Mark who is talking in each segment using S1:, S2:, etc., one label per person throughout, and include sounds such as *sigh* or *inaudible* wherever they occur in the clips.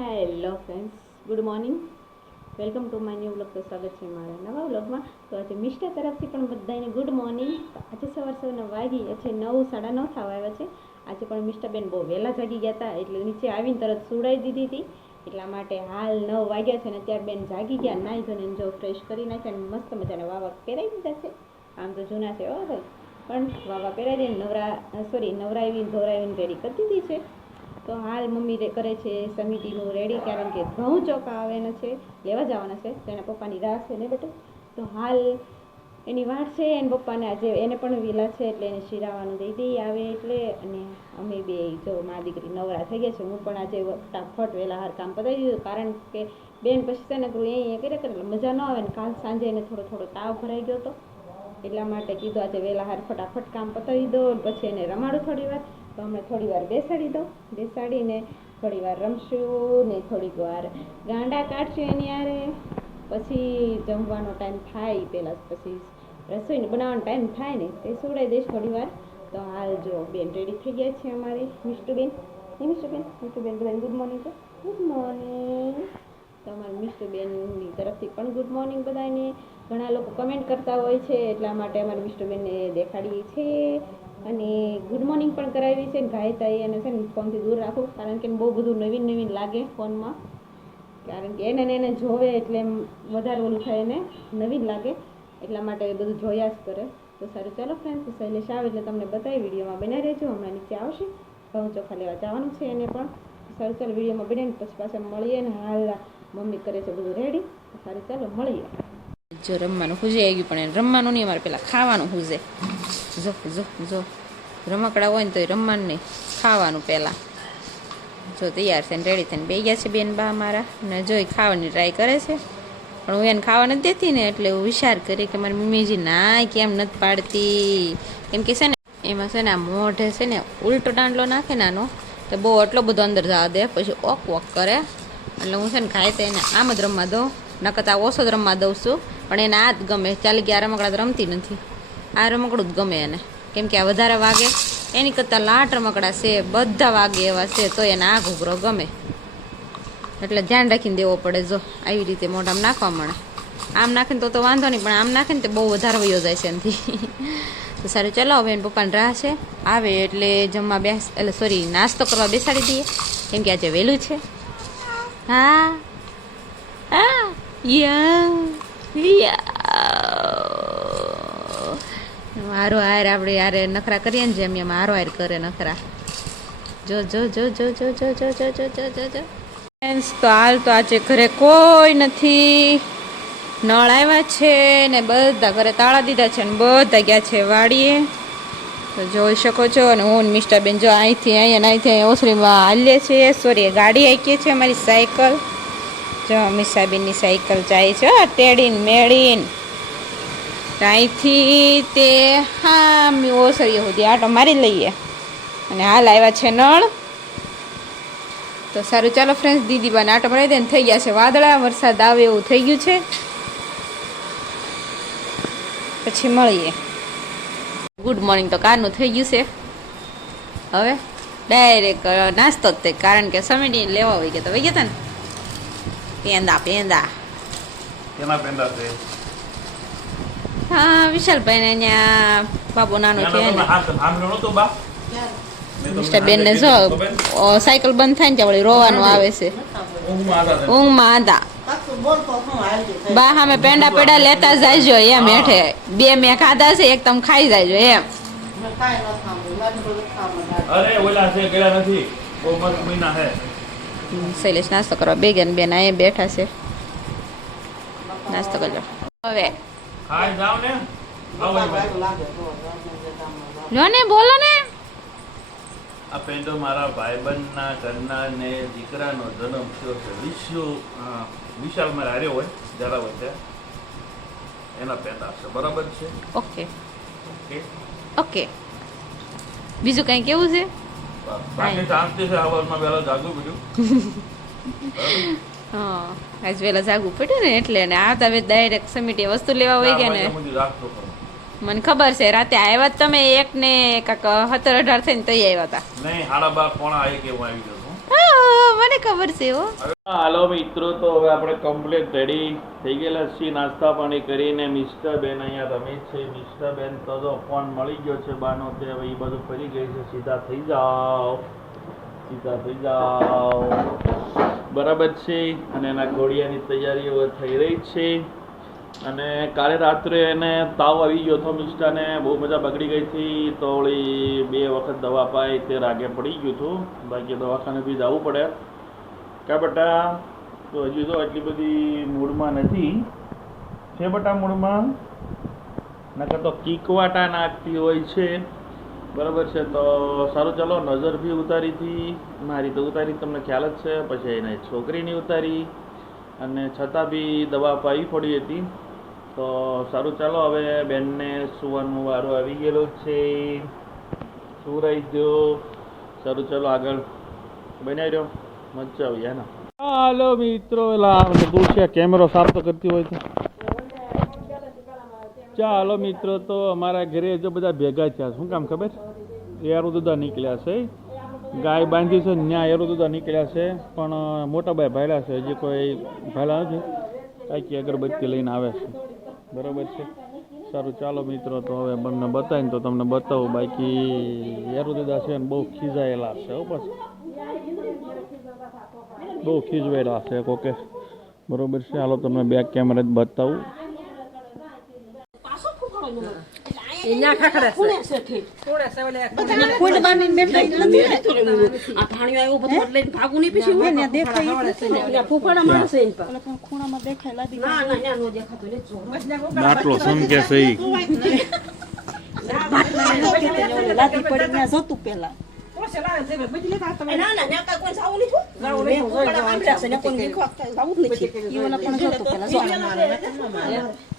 S1: Hello friends good morning welcome to my new blog તો સ્વાગત છે મારા નવા બ્લોગમાં તો આજે મિસ્ટર તરફથી પણ બધાને ગુડ મોર્નિંગ આજે સવાર સવારના વાગી છે નવ, સાડા નવ થવા આવ્યા છે. આજે પણ મિસ્ટર બેન બહુ વહેલા જાગી ગયા હતા, એટલે નીચે આવીને તરત સુડાઈ દીધી હતી. એટલા માટે હાલ નવ વાગ્યા છે ને ત્યાર બેન જાગી ગયા. નાઈ ધોઈને જો ફ્રેશ કરી નાખ્યા અને મસ્ત મજાના વાવા પહેરાવી દીધા છે. આમ તો જૂના છે ભાઈ. પણ વાવા પહેરાવી દઈને નવરા સોરી નવરાવીને ધોરાવીને રેડી કરી દીધી છે. તો હાલ મમ્મી કરે છે સમિતિનું રેડી કારણ કે ઘઉં ચોખા આવવાના છે, લેવા જવાના છે, તો એના પપ્પાની રાહ છે ને બેટા? તો હાલ એની વાટ છે એને પપ્પાને આજે એને પણ વેલા છે એટલે એને શિરાવાનું દઈ દઈ આવે એટલે અને અમે બે જો મા દીકરી નવરા થઈ ગયા છે, હું પણ આજે ફટાફટ વહેલા હાર કામ પતાવી દીધું કારણ કે બેન પછી છે ને કરું અહીંયા કર્યા કરે મજા ન આવે ને કાલ સાંજે એને થોડો થોડો તાવ ભરાઈ ગયો હતો. એટલા માટે કીધું આજે વહેલા હાર ફટાફટ કામ પતાવી દો પછી એને રમાડું થોડી વાર. તો અમે થોડી વાર બેસાડી દો. બેસાડીને થોડી વાર રમશું ને થોડીક વાર ગાંડા કાઢશું એની હારે. પછી જમવાનો ટાઈમ થાય પહેલાં પછી રસોઈને બનાવવાનો ટાઈમ થાય ને તે સુવડાવી દઈશ થોડી વાર. તો હાલ જો બેન રેડી થઈ ગયા છે અમારી. મિષ્ટુબેન. એ મિષ્ટુબેન? મિષ્ટુબેન બધાને ગુડ મોર્નિંગ તો ગુડ મોર્નિંગ તો અમારા મિષ્ટુબેનની તરફથી પણ ગુડ મોર્નિંગ બધાને ઘણા લોકો કમેન્ટ કરતા હોય છે એટલા માટે અમારા મિષ્ટુબેનને દેખાડીએ છીએ. અને ગુડ મોર્નિંગ પણ કરાવી છે ને તાઈ એને છે ને ફોનથી દૂર રાખું, કારણ કે બહુ બધું નવીન નવીન લાગે ફોનમાં કારણ કે એને એને જોવે એટલે એમ વધારે ઓલું થાય એને, નવીન લાગે, એટલા માટે બધું જોયા જ કરે. તો સારું, ચાલો ફ્રેન્ડ્સ શૈલેષ આવે એટલે તમને બતાવી વિડીયોમાં બનાવી રહેજો, હમણાં નીચે આવશે. ઘઉં ચોખા લેવા જવાનું છે એને પણ. સારું, ચાલો વિડીયોમાં બનાવીને પછી પાછા મળીએ ને હાલ મમ્મી કરે છે બધું રેડી સારું, ચાલો મળીએ. જો રમવાનું હુજે આવી ગયું, પણ એને રમવાનું નહીં, અમારે પહેલાં ખાવાનું હુજે. જો જો જો. રમકડા હોય ને તો રમવાનું નહીં ખાવાનું પહેલાં. જો તૈયાર થઈને રેડી થઈને બે ગયા છે બેન બા મારા ને જોઈ ખાવાની ટ્રાય કરે છે. પણ હું એને ખાવા નથી દેતી ને એટલે હું વિચાર કરી કે મારી મમ્મીજી ના કેમ નથી પાડતી. કેમ કે છે ને, એમાં છે ને આ મોઢે છે ને ઉલટો દાંડલો નાખે ને આનો, તો બહુ એટલો બધો અંદર જવા દે, પછી ઓક વોક કરે. એટલે હું છે ને ખાય તો એને આમ જ રમવા દઉં. નકર ઓછો જ રમવા દઉં છું. પણ એને આ જ ગમે. ચાલી ગયા રમકડા રમતી નથી. આ રમકડું જ ગમે એને. કેમ કે આ વધારે વાગે, એની કરતાં લાટ રમકડા છે, બધા વાગે એવા છે, તો એને આ ઘૂઘરો ગમે. એટલે ધ્યાન રાખીને દેવો પડે જો, આવી રીતે મોઢામાં નાખવા મળે. આમ નાખીને તો તો વાંધો નહીં, પણ આમ નાખીને તો બહુ વધારે વયો જાય છે એનાથી. તો સારું, ચલો, હવે એને પપ્પાને રાહ છે. આવે એટલે જમવા બેસ, એટલે સોરી નાસ્તો કરવા બેસાડી દઈએ. કેમ કે આજે વહેલું છે. હા. હા. યા યા. હારો હાર આપણે યારે નખરા કરીએ ને જેમ એમ હારો હાર કરે નખરા જો જો જો જો જો જો જો જો જો જો જો જો ફ્રેન્ડ્સ તો હાલ તો આજે ઘરે કોઈ નથી નળ આવ્યા છે ને બધા ઘરે તાળા દીધા છે ને બધા ગયા છે વાડીએ તો જોઈ શકો છો અને હું મિસ્ટર બેન જો અહીંથી અહીંયા અહીંથી અહીંયા ઓસરીમાં હાલીએ છીએ સોરી ગાડી આંકીએ છીએ અમારી સાયકલ જો મિસાબેનની સાયકલ જાય છે મેળીને મેળીન તો તે, હા ઓસરીએ સુધી. આટો મારી લઈએ. અને હાલ આવ્યા છે નળ. તો સારું, ચાલો ફ્રેન્ડ્સ દીદી બાને આટો મરાવી દે થઈ ગયા છે વાદળા. વરસાદ આવે એવું થઈ ગયું છે. પછી મળીએ. ગુડ મોર્નિંગ તો કારનું થઈ ગયું છે. હવે ડાયરેક્ટ નાસ્તો જ તે, કારણ કે સમેટી લેવા હોય ગયા તો. વહી ગયા ને? પેંદા પેંદા. પેંદા હા વિશાલભાઈ ને અહીંયા બાબુ નાનો છે મિસ્ટર બેન ને જો સાયકલ બંધ થાય ને ત્યાં વળી રોવાનું આવે છે.
S2: ઊંઘમાં હતા આંધા.
S1: બા હામે પેંડા પેડા લેતા જાયજો એમ હેઠે. બે મેં ખાધા છે એક તમે ખાઈ જાયજો એમ.
S2: અરે ઓલા છે ગયા નથી. મહિના હે
S1: શૈલેષ નાસ્તો કરવા બે ગયા બેન અહીંયા બેઠા છે. નાસ્તો કરજો.
S2: હવે ખાઈ જાવ ને.
S1: લો ને બોલો ને.
S2: આ પેંડો મારા ભાઈબંધના ઘરના ને દીકરાનો જન્મ થયો છે. વિશ્વ વિશાલ મારે હાર્યો હોય જરા વચ્ચે એના પેંડા છે. બરાબર છે? ઓકે. ઓકે. ઓકે.
S1: બીજું કંઈ કેવું છે?
S2: બાકી શાંતિ છે હવારમાં વહેલા જાગવું પડ્યું
S1: *laughs* હા. આજ વેલા જાગવું પડ્યું ને એટલે ને આ તમે ડાયરેક્ટ સમિટી વસ્તુ લેવા હોય ગયા ને. મને ખબર છે રાતે આવ્યા તમે એક ને કાક સત્તર અઢાર થઈને તઈ આવ્યા હતા.
S2: નહીં સાડા બાર પોણા આવી કે હું આવી ગયો
S1: મને ખબર છે હો.
S2: હાલો મિત્રો તો હવે આપણે કમ્પ્લીટ રેડી થઈ ગયેલા છીએ. નાસ્તા પાણી કરીને મિસ્ટર બેન અહીંયા રમે છે. મિસ્ટર બેન તો ફોન મળી ગયો છે બાનો તે હવે એ બધું ફરી ગઈ છે. સીધા થઈ જાઓ. સીધા થઈ જાઓ. બરાબર છે. અને એના ઘોડિયાની તૈયારીઓ થઈ રહી છે. અને કાલે રાત્રે એને તાવ આવી ગયો હતો મિસ્ટાને બહુ મજા બગડી ગઈ હતી. તો વળી બે વખત દવા પાય તે રાગે પડી ગયું હતું. બાકી દવાખાને બી જવું પડે. કા બટા? તો હજી તો એટલી બધી મૂડમાં નથી. છે બટા મૂડમાં? નકર તો કીકવાટા નાખતી હોય છે. બરાબર છે, તો સારું ચાલો, નજર બી ઉતારી હતી, મારી તો ઉતારી તમને ખ્યાલ જ છે, પછી એને છોકરીની ઉતારી અને છતાં બી દવા પાવી પડી હતી. તો સારું ચાલો, હવે બેનને સુવાનો વારો આવી ગયેલો છે. શું રહી ગયો? સારું ચાલો, આગળ બનાવી રહ્યો. મજા આવી, હે હાલો મિત્રો એલા દૂર કેમેરો સાફ તો કરતી હોય તો. ચાલો મિત્રો, તો અમારા ઘરે જો બધા ભેગા થયા, શું કામ ખબર? એરું દુધા નીકળ્યા છે. ગાય બાંધી છે ત્યાં એરું દુધા નીકળ્યા છે, પણ મોટા ભાઈ ભાયલા છે, હજી કોઈ ભાયલા નથી. કાંઈક અગરબત્તી લઈને આવે છે. બરાબર છે? સારું, ચાલો મિત્રો, તો હવે બંને બતાવીને તો તમને બતાવું. બાકી એરું દુધા છે બહુ ખીજાયેલા છે બસ. બહુ ખીજવાયેલા છે ઓકે બરોબર છે? હાલો, તમને બેક કેમેરા જ બતાવું.
S3: બાટલો સમકે છે
S4: લાદી કટકા પડ્યા અહીંયા ખૂણામાં નથી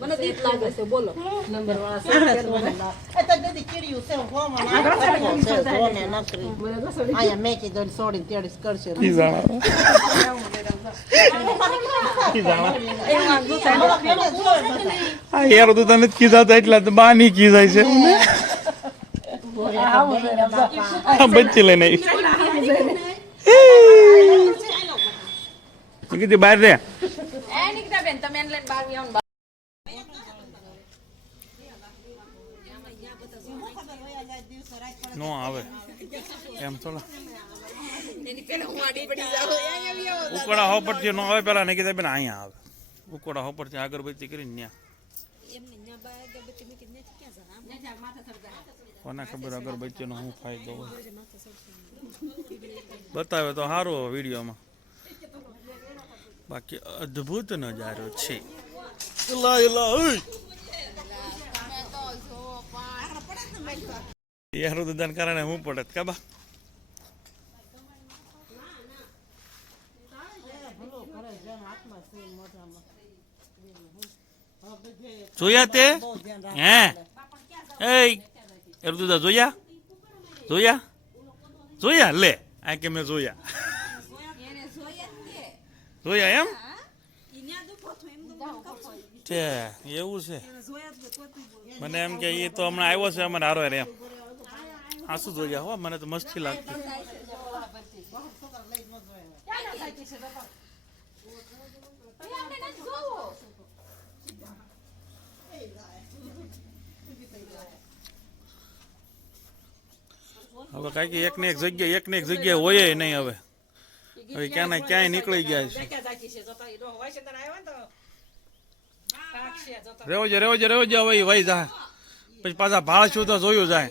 S4: મને નંબર ભગવાન બધા નંબર વાળા લાગે મને દીપ લાગે છે બોલો અહીંયા મેં કીધું સોડી તેડીસ કરશે.
S3: યાર તું તને કીધા એટલા તો બા ની કીધાય છે. બચ્ચી લઈને આવી. કીધી બહાર રે.
S4: બેન તમે એને લઈને બહાર આવો
S3: ને આવે. એમ થોડા ઉકળા હો પરથી નો આવે, પેલા નહીં કીધા બેન અહીંયા આવે. ઉકળા હો પરથી અગરબત્તી કરીને ત્યાં કોને ખબર અગરબત્તીનો શું ફાયદો બતાવે તો સારું વિડીયોમાં. બાકી અદ્ભુત નજારો છે. યાર દાદાને કારણે હું પડત કાબા જોયા તે? હે? એ એરું જોયા? જોયા? જોયા? લે, આ કે મેં જોયા. જોયા એમ? એવું છે. મને એમ કે એ તો હમણાં આવ્યો છે અમારે હારો એમ. આ શું જોયા હો, મને તો મસ્તી લાગતી. હવે કાંઈક એક ને એક જગ્યાએ, એક ને એક જગ્યાએ હોય નહીં હવે. હવે ક્યાં ને ક્યાંય નીકળી ગયા છે. રેવો છે રેવો છે રેવો છે હવે ભાઈ જાય પછી પાછા ભાળ શું તો જોયું જાય.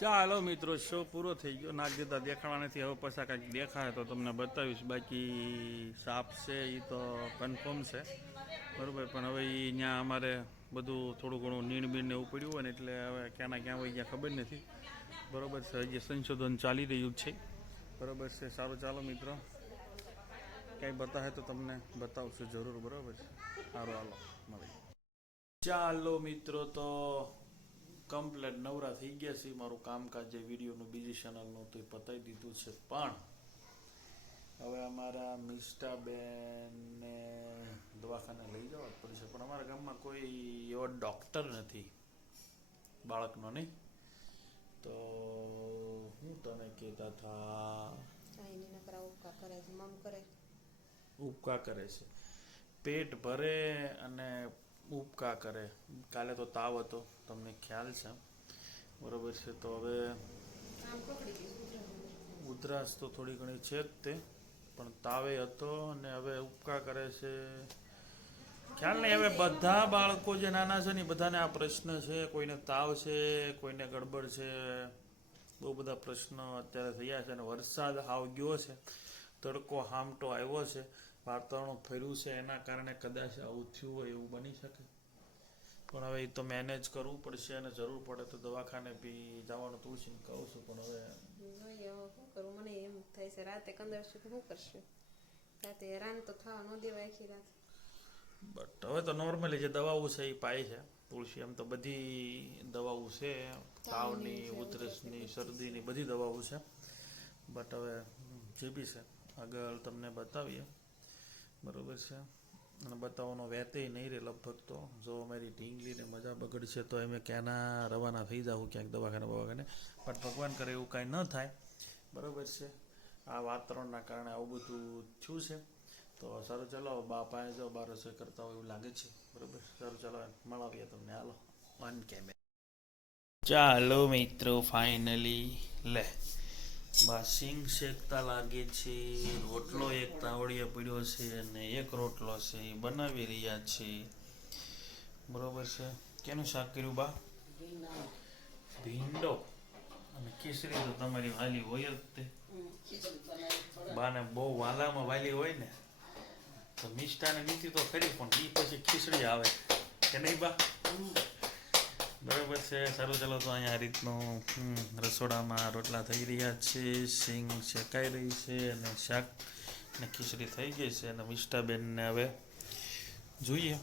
S3: ચાલો મિત્રો શો પૂરો થઈ ગયો. નાખ દીધા દેખાવા નથી. હવે પૈસા કાંઈક દેખાય તો તમને બતાવીશ. બાકી સાપ છે એ તો કન્ફર્મ છે. બરાબર? પણ હવે એ ત્યાં અમારે બધું થોડું ઘણું નીણ બીણ ને એવું પડ્યું હોય ને એટલે હવે ક્યાંના ક્યાં હોય ત્યાં ખબર નથી. બરાબર છે? હજી સંશોધન ચાલી રહ્યું છે. બરાબર છે? સારું, ચાલો મિત્રો. કંઈ બતાવે તો તમને બતાવશું જરૂર. બરાબર છે? સારું, હાલો. મળી ચાલો મિત્રો, તો કમ્પ્લેટ નવરા થઈ ગયા છે. મારું કામકાજ જે વિડીયોનું બીજી ચેનલનું તો એ પતાવી દીધું છે. પણ હવે અમારા મિષ્ટાબેનને દવાખાને લઈ જવા પડે પડશે પણ અમારા ગામમાં કોઈ એવો ડૉક્ટર નથી. બાળકનો નહીં. તો હું તને કહેતા હતા ઉપકા કરે છે પેટ ભરે અને ઉપકા કરે. કાલે તો તાવ હતો. તમને ખ્યાલ છે. બરોબર છે, તો હવે ઉધરાશ તો થોડી ઘણી છે જ તે, પણ તાવે હતો અને હવે ઉપકા કરે છે. ખ્યાલ નહીં, હવે બધા બાળકો જે નાના છે ને બધાને આ પ્રશ્ન છે, કોઈને તાવ છે, કોઈને ગડબડ છે, બહુ બધા પ્રશ્નો અત્યારે થયા છે અને વરસાદ આવ ગયો છે. તડકો હામટો આવ્યો છે, વાતાવરણ ફર્યું છે, એના કારણે કદાચ આવું થયું હોય એવું બની શકે. પણ હવે એ તો મેનેજ કરવું પડશે અને જરૂર પડે તો દવાખાને બી જવાનું તુલસીને કહું છું પણ હવે
S5: જોઈએ હવે શું કરું? મને એમ થાય છે રાતે કંદર શું શું કરશે? રાતે હેરાન તો થવા ન દેવાય આખી રાત.
S3: બટ હવે તો નોર્મલી જે દવાઓ છે એ પાય છે. તુલસી એમ તો બધી દવાઓ છે તાવની ઉધરસની શરદીની બધી દવાઓ છે. બટ હવે જે બી છે આગળ તમને બતાવીએ. બરોબર છે? અને બતાવવાનો વેતે નહીં રહે લગભગ તો. જો અમારી ઢીંગલીને મજા બગડશે તો અમે ક્યાંના રવાના થઈ જાઉં ક્યાંક દવાખાને બવાખાને પણ ભગવાન કરે એવું કાંઈ ન થાય. બરોબર છે. આ વાતાવરણના કારણે આવું બધું થયું છે. તો સારું ચાલો બા પાસે જો બાર રસોઈ કરતા હોય એવું લાગે છે. બરાબર. સારું ચાલો મળાવીએ તમને. હાલો. ઓન કેમેરા ચાલો મિત્રો ફાઇનલી લે. બા સિંગ શેકતા લાગે છે, રોટલો એક તાવડીએ પડ્યો છે અને એક રોટલો છે, એ બનાવી રહ્યા છે. બરોબર છે? કેનું શાક કર્યું બા? ભીંડો. અને ખીચડી તો તમારી વાલી હોય જ તે. બાને બહુ વાલામાં વાલી હોય ને, તો મિષ્ટાને નીતિ તો ખરી, પણ એ પછી ખીચડી આવે. કે નહીં બા? બરાબર છે, સારું ચાલો તો અહીંયા આ રીતનું રસોડામાં રોટલા થઈ રહ્યા છે, સિંગ શેકાઈ રહી છે અને શાક ને ખીચડી થઈ ગઈ છે અને મિષ્ટાબેનને હવે જોઈએ.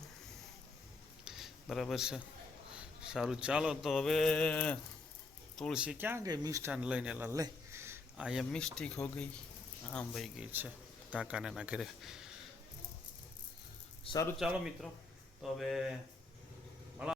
S3: બરાબર છે. સારું ચાલો તો હવે તુલસી ક્યાં ગઈ? મિષ્ટાન લઈને એલા લે. આ એમ મિસ્ટેક હો ગઈ. આમ વહી ગઈ છે કાકાને ના ઘરે. સારું ચાલો મિત્રો, તો હવે